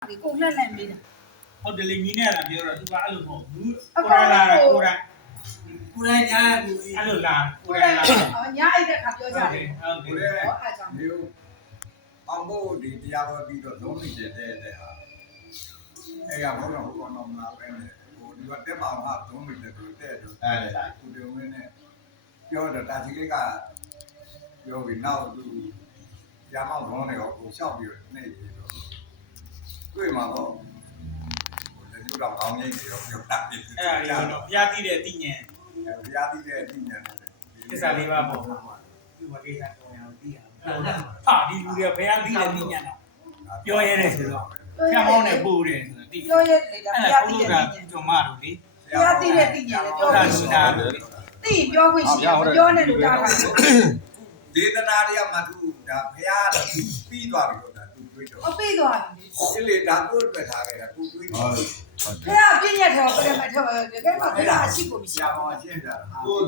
ကိုလှက်လှက်မေးတာဟုတ်တယ်လေညီနဲ့လာပြောတော့သူကအဲ့လိုပေါ့ဘူးကိုရလာတာကိုရညာကိုအဲ့လိုလာကိုရလာညာအိတ်တဲ့ခါပြောကြတယ်ဟုတ်တယ်အဲ့ကြောင့်မျိုးအောင်ဖို့ဒီတရားဝပြီးတော့လုံးနေတဲ့ဟာအဲ့ရဘုန်းတော်ဘုန်းတော်မလာပဲနဲ့ဟိုဒီကတက်ပါမှာလုံးနေတယ်လို့တဲ့တော့အဲ့သူတွေဝင်နဲ့ပြောတော့တာကြီးလေးကပြောပြီးနောက်သူရမောင်းလုံးနေတော့ကိုလျှောက်ပြီးနေပြီးတော့တွေ့မှာတော့ဒီတော့ကောင်းနေတယ်တော့ပြောတာပြီအဲ့ဒါတော့ဘုရားတည်တဲ့အသိဉာဏ်ဘုရားတည်တဲ့အသိဉာဏ်နဲ့ကိစ္စလေးပါပေါ့ဒီမှာကိစ္စတော့ရအောင်သိရအောင်ဟာဒီလူတွေကဘုရားတည်တဲ့အသိဉာဏ်တော့ပြောရဲတယ်ဆိုတော့ဖျက်မောင်းနဲ့ပို့တယ်ဆိုတော့ပြောရဲလေဒါဘုရားတည်တဲ့ကျွန်မတို့လေဘုရားတည်တဲ့သိဉာဏ်လည်းပြောတာရှိတာသိပြောခွင့်ရှိတယ်ပြောနေလို့တားတာဒေသနာတွေကမတူဒါဘုရားပြီးသွားပြီလို့ဒါသူတွေးတော့အပြီးသွားပြီဒီလေဒါကိုတွေ့ထားခဲ့တာသူတွေးနေဘုရားပြည့်ညက်တယ်ပြည့်မထဲတကယ်မှဘုရားရှိကိုမရှိ ဘူးရှင်းပြတာ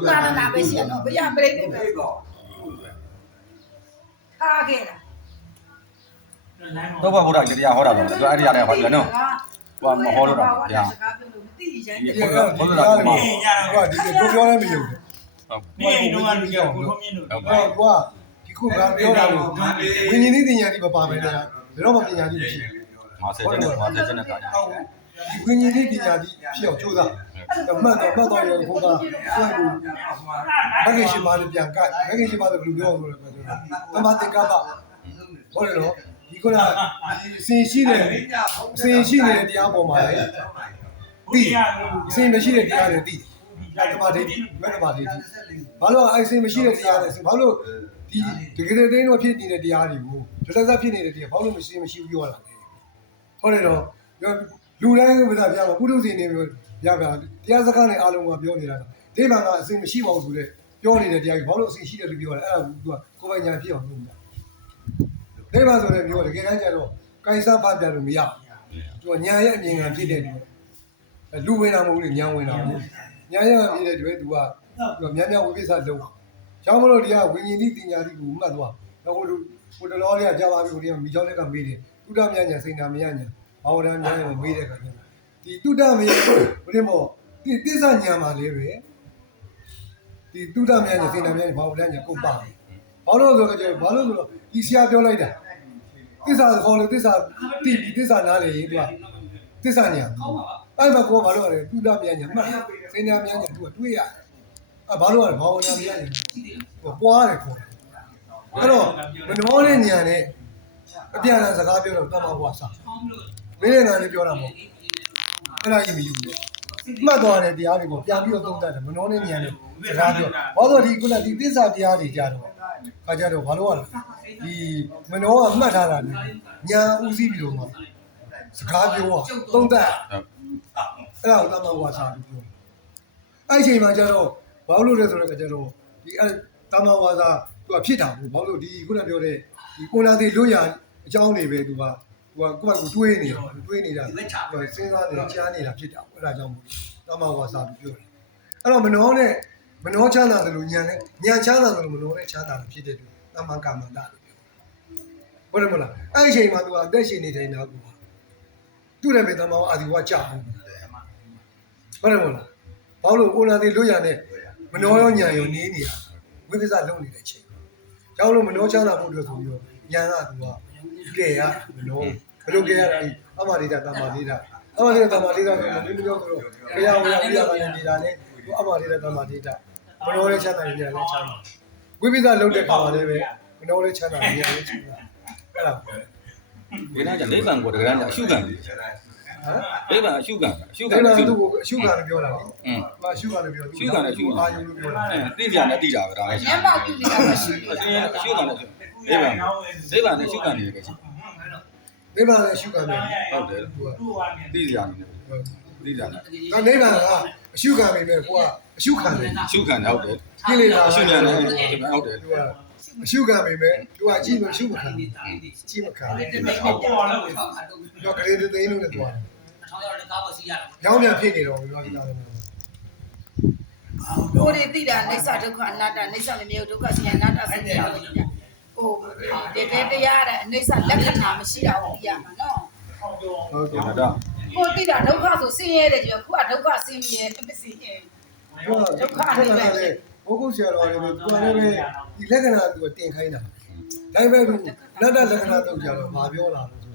သာသနာပဲရှိတော့ဘုရားပြိဋိဘယ်ပဲတော့ထားခဲ့တာတော့ဘုရားတရားဟောတာတော့သူအဲ့ဒီရတယ်ဟောတယ်နော်ဟိုမဟောလို့တော့ဗျာစကားပြောလို့မသိရင်ဘုရားဘုရားကနေရတာ ဒီကိုပြောလည်းမယုံဘူးနေတော့လူကြောက်ကိုမြင်လို့ကွာဒီခုကပြောတာလို့ဝိညာဉ်နဲ့ဉာဏ်ဒီမပါပဲလေဘယ်တော့မှပညာကြီးမရှိ50ကျက်နဲ့ကာကြဒီဝိညာဉ်နဲ့ပညာကြီးဖြစ်အောင်ကြိုးစားမှတ်တော့ရဖို့ကဆွဲဖို့မဂ္ဂင်ရှိပါလို့ပြန်ကတ်မဂ္ဂင်ရှိပါလို့ဘယ်လိုပြောအောင်ဆိုလဲတမတေကပဟုတ်တယ်နော်ဒီခုနစင်ရှိနေတဲ့တရားပေါ်မှာလေသိစင်မရှိတဲ့တရားတွေသိတမတေမတမတေဘာလို့အဲ့စင်မရှိတဲ့တရားတွေဘာလို့ဒီတကယ်သိန်းတော့ဖြစ်နေတဲ့တရားတွေကိုဒသဇဖြစ်နေတဲ့တရားဘာလို့မရှိဘူးပြောတာလဲဟုတ်တယ်နော်လူတိုင်းကဘယ်သာပြောမှာကုထုဇင်နေမျိုးရပါတရားစကားနဲ့အားလုံးကပြောနေတာဒေဗံကအစင်မရှိပါဘူးဆိုတဲ့ပြောနေတဲ့တရားကြီးဘာလို့အစင်ရှိတယ်လို့ပြောတာအဲ့ဒါကသူကကိုယ်ပိုင်ညာဖြစ်အောင်လုပ်နေတာဒေဗံဆိုတဲ့မျိုးတကယ်တမ်းကျတော့ကိုင်စားဖတ်ပြလို့မရသူကညာရဲ့အမြင်ကဖြစ်တဲ့လူဝင်တာမဟုတ်ဘူးညာဝင်တာမဟုတ်ညာရဲ့ဖြစ်တဲ့တွေသူကများဝိပဿနာလုပ်ကျောင်းမလို့တရားဝိညာဉ်တိတင်ညာတိကိုမှတ်သွားတော့ဟိုတလောလေးကကြာပါပြီဟိုတရားမိချောင်းလက်ကမေးတယ်တုဒ္ဒမြညာစိန်နာမညာဘာဝဒညာကိုမေးတဲ့အခါကျဒီတုဒ္ဒမေးဘယ်လိုမို့ဒီသစ္စာညာမှာလေးပဲဒီတုဒ္ဒမြညာစိန်နာမညာဘာဝဒညာကိုပါတယ်ဘာလို့ဆိုတော့ဘာလို့ဆိုတော့ဒီဆရာပြောလိုက်တာသစ္စာခေါ်လို့သစ္စာတိပြီးသစ္စာနားလေရင်သူကသစ္စာညာအဲ့မှာကိုဘာလို့လဲတုဒ္ဒမြညာမှတ်စိန်နာမညာသူကတွေးရတယ်ဘာလို့လဲဘာဝနာမညာပွားတယ်ခေါ်အဲ့တော့မနှောတဲ့ညာနဲ့အပြန်အလှန်စကားပြောတော့တမဘွားစားမင်းနဲ့ငါလည်းပြောတာမဟုတ်အဲ့ဒါကြီးမယူဘူးမှတ်သွားတဲ့တရားတွေကိုပြန်ပြီးတော့သုံးသပ်တယ်မနှောတဲ့ညာနဲ့စကားပြောဘာလို့ဒီခုနဒီသစ္စာတရားတွေကြတော့ခါကြတော့ဘာလို့ရလဲဒီမနှောကမှတ်ထားတာညာဦးစီးပြီးတော့မှစကားပြောอ่ะသုံးသပ်အဲ့ဒါကိုတမဘွားစားပြီးပြောအဲ့အချိန်မှာကျတော့ဘာလို့လဲဆိုတော့ကျတော့ဒီတမဘွားစားသူကဖြစ်တာဘူးဘာလို့ဒီခုနပြောတဲ့ဒီကိုလာသေးလွတ်ရအကြောင်းတွေပဲသူကကိုယ့်ဘက်ကိုတွေးနေတာစဉ်းစားနေတာကြားနေတာဖြစ်တာအဲ့ဒါကြောင့်တမဝါစာလို့ပြောတယ်အဲ့တော့မနှောချမ်းသာတယ်လို့ညာချမ်းသာတယ်လို့မနှောနဲ့ချမ်းသာတယ်ဖြစ်တဲ့သူတမကမ္မန္တလို့ပြောဟုတ်တယ်မလားအဲ့ဒီအချိန်မှာသူကအသက်ရှင်နေတယ်နော်သူသူ့ရဲ့ပဲတမဝါအာဒီဝါကြောက်ဟုတ်တယ်မလားဘာလို့ကိုလာသေးလွတ်ရနဲ့မနှောရောညာရောနေနေတာဝိပဿနာလုပ်နေတဲ့အချိန်ကြောက်လို့မနှောချမ်းသာဖို့အတွက်ဆိုပြီးတော့ညာကသူကကဲရမနှောဘယ်လိုကဲရလဲအမရိဒတမရိဒအမရိဒတမရိဒဆိုတော့မင်းပြောဆိုတော့ဘုရားဝရပြရကနေနေတာနဲ့သူအမရိဒတမရိဒမနှောလေးချမ်းသာနေရတယ်ချမ်းသာဝိပဿနာလုပ်တဲ့ခါမှာလည်းပဲမနှောလေးချမ်းသာနေရတယ်ချမ်းသာအဲ့ဒါဒီနေ့ကျနိဗ္ဗာန်ကိုတကယ်တမ်းအရှုခံတယ်နိဗ္ဗာန်အရှုခံသူ့ကိုအရှုခံလို့ပြောတာလေအရှုခံလို့ပြောရှုခံတယ်ရှုအာယုလို့ပြောတာသိကြတယ်သိတာပဲဒါပဲညံပေါက်ပြီးနေတာမရှိဘူးအရှုခံတယ်နိဗ္ဗာန်နဲ့ရှုခံနေတယ်ပဲရှိနိဗ္ဗာန်နဲ့ရှုခံတယ်ဟုတ်တယ်သိကြတယ်သိကြတယ်ဒါနိဗ္ဗာန်ကအရှုခံနေတယ်ကိုကအရှုခံတယ်ရှုခံတယ်ဟုတ်တယ်ကိလေသာအရှုခံတယ်ဟုတ်တယ်သူကအရှုခံပေမဲ့သူကကြည့်လို့ရှုမခံကြည့်မခံတော့ကလေးတွေသိန်းလို့လည်းသွားတယ်ရောင်းပြန်ဖြစ်နေတော့ဘယ်လိုလဲတို့တွေသိတာအိဋ္ဌဒုက္ခအနတ္တအိဋ္ဌမမြေဒုက္ခဆင်းရဲအနတ္တဆင်းရဲလို့ညဟိုတကယ်တရားတဲ့အိဋ္ဌလက္ခဏာမရှိတာကိုသိရမှာနော် ဟုတ်ကဲ့ ဒါတော့ ကိုတိတာဒုက္ခဆိုဆင်းရဲတယ်ကြခုကဒုက္ခဆင်းရဲမသိရင် ဒုက္ခအနေနဲ့ဘိုးကုဆရာတော်လည်းသူကလည်းဒီလက္ခဏာသူတင်ခိုင်းတာဒါပေမဲ့လက်လက္ခဏာတော့ကြတော့မပြောလာလို့ဆို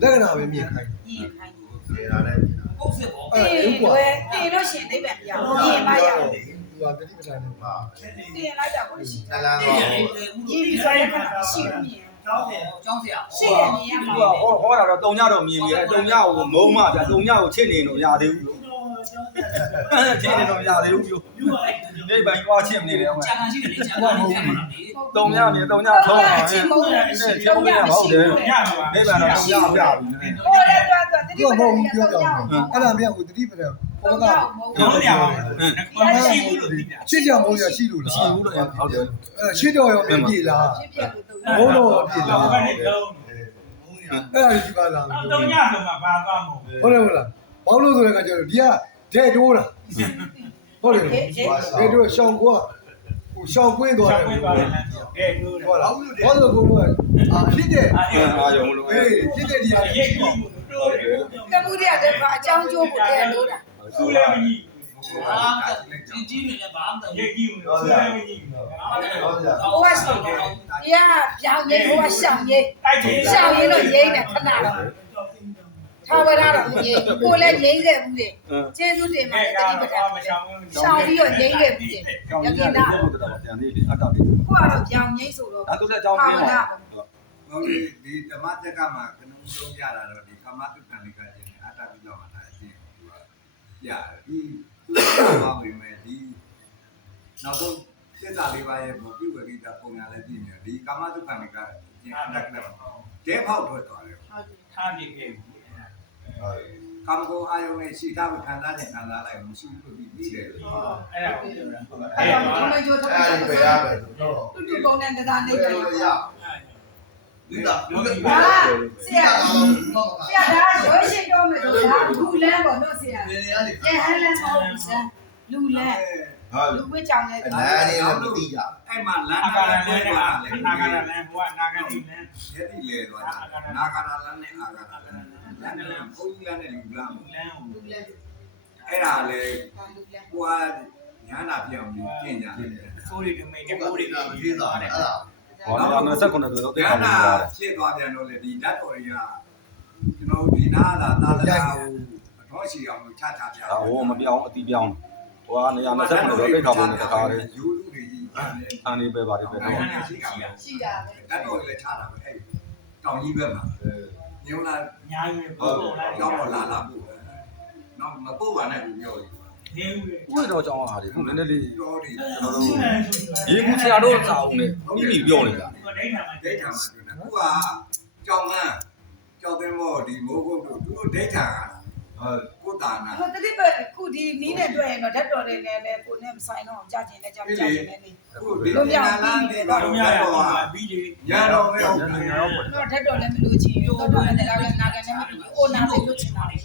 လက္ခဏာပဲမြင်ခိုင်း ညင်ခိုင်း နေတာလည်း ဟုတ်စစ်ပေါ့ တယ်တင်လို့ရှင်အိဗယ်ပြအောင်ညင်ပါရအောင် သူကတတိပဌာန်နဲ့ပါ တင်လိုက်တာကိုရှိ နလန်းတော့ ရည်ပြီးဆိုင်ခါရှိလို့မြင် ကျောင်းဆရာ ရှိတယ်မြင်ရမှာ ဟောတာတော့တုံညတော့မြင်နေတယ်တုံညကိုမုံမဗျာတုံညကိုချစ်နေတော့ရသေးဘူးလို့ချစ်နေတော့ရသေးဘူးလို့နေပိုင်သွားချစ်နေတယ်ဟုတ် ကြာကန်ရှိတယ်ကြာကန်ရှိတယ် တုံညနေတုံညထုံးအောင်ချက်ဖို့ရဟုတ်တယ်နေပါတော့ညပြပြီ ဟိုလည်းတွားတွားတတိ သူကမဟုတ်ဘူးပြောကြအောင်အဲ့ဒါမြန်ကိုတတိပဌာန်ဟောက ပြောရအောင်မရှိဘူးလို့သိတာ ရှင်းကြမိုးရရှိလို့လား ရှိဘူးလို့ဟုတ်တယ် အဲ့ရှင်းတော့ရောပြည့်လား ဖြစ်ပြလို့ ဘုံတော့ပြည့်လား ဘယ်နဲ့တော့ အဲ့ဒါဒီပါလား တော့ညဆိုမှဘာသွားမို့ ဟုတ်တယ်ဟုတ်လားဘောင်းလို့ဆိုတဲ့ကကျတော့ဒီကဒဲတိုးတာဟုတ်တယ်ဒဲတိုးရှောင်းကွာဟိုရှောင်းကွင်းသွား ဆော တယ် က်ပေးပါလေကဲလို့ ဟုတ်လားဘောင်းလို့ကိုကဖြစ်တယ် အာယုံလို့ အေးဖြစ်တယ်ဒီဟာ ရိတ်ပြီးတို့ တမှုရတဲ့ဘာအကြောင်းကျိုးကိုတည်းလို့တာ သူလည်းမကြီး ဒီကြီးနေလည်းဘာမှမ ရိတ်ကြီးသူလည်းမကြီး ဟိုကရှောင်းတယ်ဒီကပြောင်းရေးဟိုကရှောင်းရေး တိုက်ကြီး ရှောင်းရေးလို့ရေးနေခဏတော့ထားဝရတော့ရေးကိုလည်းရေးခဲ့ဘူးလေကျေးဇူးတင်ပါ ကဲ တယ်တတိပဌာန် မရှောင်းဘူး ရှောင်းပြီးတော့ရေးခဲ့ဘူးလေ ကြောင်းကြီးတော့တန်လေးအတ္တလေး ကိုကတော့ပြောင်းရေးဆိုတော့ ဒါသူလည်းကြောင်းပြင်းပါ ဟုတ်ပြီဒီဓမ္မတက်ကမှာကနဦးဆုံးရတာတော့ဒီကာမတုခံလိကခြင်းအတ္တပြီးတော့မှလာအချင်းသူကရတယ်ဒီသူကပါဝင်မယ်ဒီနောက်ဆုံးသစ္စာလေးပါးရဲ့ဘုပြုဝကိတပုံညာလည်းကြည့်နေဒီကာမတုခံလိကခြင်းအတ္တကလည်းတဲဖောက်ထွက်သွားတယ် ထားပြခဲ့ဘူး ကာမဂုဏ်အာယုန်နဲ့ရှိထားပြီးခံစားခြင်းခံစားလိုက်မရှိဘူးပြီးပြီးတယ် အဲ့ဒါကိုပြောတာ အဲ့တော့မကြိုးတော့ အဲ့ဒါပဲရပဲတော့ တူတူပုံနဲ့တရားနေတယ် ရဒီကလူက ဟာဆရာဆရာဒါရွှေရှင်တော့မယ်ဆိုဒါလူလန်းပေါ့နော်ဆရာ နေနေရတယ် ကျဟန်လန်းပေါ့ဆရာလူလန်း ဟာ လူဝစ်ကြောင်နဲ့ လမ်းနေလည်းမသိကြ အဲ့မှာလမ်း အာကာရ လဲ လန်း သွား နဲ့ တယ် အာကာရလန်းဟိုကနာဂတိလန်း ယတိလေသွားတာနာဂရလန်းနဲ့အာဂရလန်းလမ်းနဲ့ဘုန်းကြီးလန်းနဲ့လူလန်း လန်းကို လူလန်း အဲ့ဒါလေ လူလန်း ဟိုကညာနာပြောင်းပြီးပြင်ကြတယ် စိုးရိမ်မိတ်ကပိုးတွေက မသိတာအဲ့ဒါ ဟောတော့29ဆိုတော့တိတ် ညာ အောင် နာ လာ ဖြစ်သွားပြန်တော့လေဒီဓာတ်တော်တွေကကျွန်တော်ဒီနာသာသာလကာကိုအတော်ရှိအောင်ချချပြ တာဟိုမပြောင်းအတီးပြောင်းဟိုကနေရာ29ဆိုတော့တိတ်ထောင်နေတခါလေး ယူလူတွေကြီးတယ် အာနေပဲပါတယ်ပဲတော့ ရှိတာပဲ ရှိတာပဲ ဓာတ်တော်တွေလည်းချတာပဲအဲ့တောင်ကြီးဘက်မှာညုံလာ အများကြီးပဲပို့လာ ကြောက်တော့လာပို့တော့မပို့ပါနဲ့ဘူးပြောတယ် နေဦးလေ ဥရောကြောင်းအားလေးခုနည်းနည်းလေး ပြောတယ် ကျွန်တော်တို့ရေကူဆရာတို့စာအုပ်နဲ့ပြီးပြောနေတာ သူကဒိဋ္ဌာမှာ ဒိဋ္ဌာမှာတွေ့တာခုကကြောင်ကန်းကြောက်သိမ်းမောဒီမိုးကုတ်တို့သူတို့ဒိဋ္ဌာကိုတာနာ ဟိုတတိပခုဒီနီးနဲ့တွေ့ရင်တော့ဓာတ်တော်တွေနဲ့လည်းကိုနဲ့မဆိုင်တော့ကြာကျင်နဲ့ကြာကျင်နေနေ ခုဒီညာလာနေတော့ တို့ ရ များရ တော့ တော့ပြီးလေ ရတော့မဲဟုတ်တယ် တော့ဓာတ်တော်လည်းမလို့ချင်ဘူးတော့လည်းလည်းနာကန်နဲ့မပြီးအိုနာလေးလို့ချင်တာလေ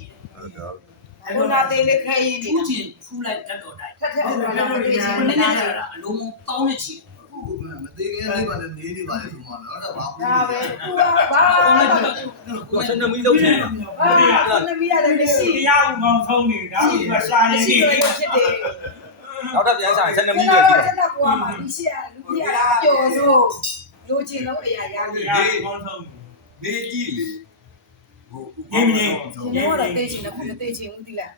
အိုနာသေးလေးခဲရင်းနေ ဖူးချင်ဖူးလိုက်တတ်တော်တိုင်း ထက်ထက်တော့လည်းမလို့ချင် မ ဘူး နေ့ကကြာတာအလုံးမကောင်းနေချီ မသိခင်လေးပါနဲ့နေနေပါလေဆိုမှတော့ဒါဘာ ဒါပဲသူကဘာ ကိုစနေမီလုံးချင်တာ ဘာနမီရတယ်မရှိ တရားဥမောင်းဆုံးနေတာကရှာနေ ရှိ နေ တယ်ဖြစ်တယ် နောက်တော့ပြန်ဆိုင်စနေမီ ကျွန် ပဲ တော် ရှိ ကျွန်တော်ကွာမှာဒီရှိရလူပြရကြော်ဆိုလိုချင်လို့အရာရပြီ တရားဥမောင်းဆုံး နေကြည့်လေဟို ကျွန်တော်ကတော့တေးချင်တယ်ခုမတေးချင်ဘူးဒီလား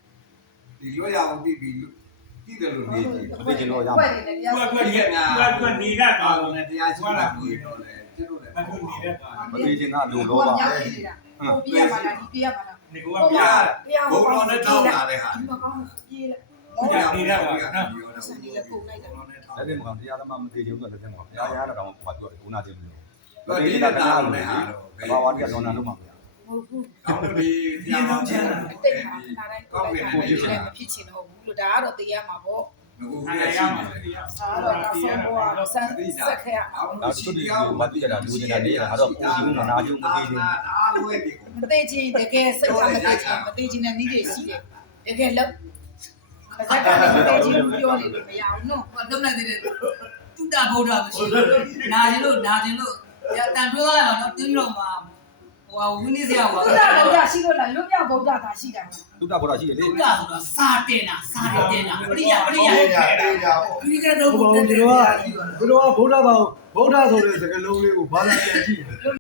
ဒီလွတ်ရအောင်ပြီးပြီးကြည့်တယ်လို့နေကြည့် သိချင်တော့ရ ဘ မှာ ယ်နဲ့တရား သူ စ ကသူနေတတ်တာ အောင်နဲ့တရားရှိတာပြီးတော့လေကျတို့လည်း အခုနေတတ်တာ မသိချင်တာလုံ တော့ တော့ပါ မြောက်နေတာဟိုပြရပါလားဒီပြရပါလား နေကော ဘု ပြ ရားဘုံတော်နဲ့ထောက်လာတဲ့ဟာ ဒီမှာကောင်းပြေးလာ ဘုရားနေတတ်ပါနော် စနေလည်းပုံလိုက်တာ လက်တင်မှာတရားသမားမသိချင်ဘူးဆိုလက်တင်မှာဘုရားရတာတော့ဘာပြောလဲခုနတင်လို့ တော့ဒီတက်တာလို့လည်းဟာတော့ ဘာဝတရားတော်နာလို့မှာမရ ဟုတ်ဘူး ကောင်းပြီတရားတော်ချင်တာ တိတ်ခါနာတိုင်းကိုလိုက်တာလည်းမဖြစ်ချင်တော့ဘူးလို့ဒါကတော့တရားမှာပေါ့ ငါ အား က ရ ရှိ မှာ တယ် တရား ဒါတော့နောက်ဆုံးတော့ဆန်းဆက်ခဲ့ရအောင် နောက်သူတို့မသိကြတာလူကျင်တာနေရတာတော့ကိုကြီးကနာကျုံမသိဘူး အားလွဲပြီ မသေးချင်တကယ်စိတ်ကမသေးချင်မသေးချင်တဲ့နည်းတွေရှိတယ်တကယ်လို့မစက်ကလည်းမသေးချင်ပြောနေလို့မရဘူးနော် ဟိုလုံးလိုက်တဲ့တုတ္တဗုဒ္ဓမရှိဘူးနာကျင်လို့ရတန်ပြောရအောင်တော့တင်းလို့မှာဟို ဟိုဝင်းနေစရာပါ ဘုရားဗုဒ္ဓရှိလို့လားလွတ်မြောက်ဗုဒ္ဓသာရှိတာ သုတ္တဘောဓရှိရလေ တုဒ္ဒဆိုတာစာတင်တာစာတင်တာပရိယပရိယ တေးကြတေးကြ ဒီကတော့ ဘုရားကဗုဒ္ဓဆိုတဲ့စကားလုံးလေးကိုဘာသာပြန်ကြည့်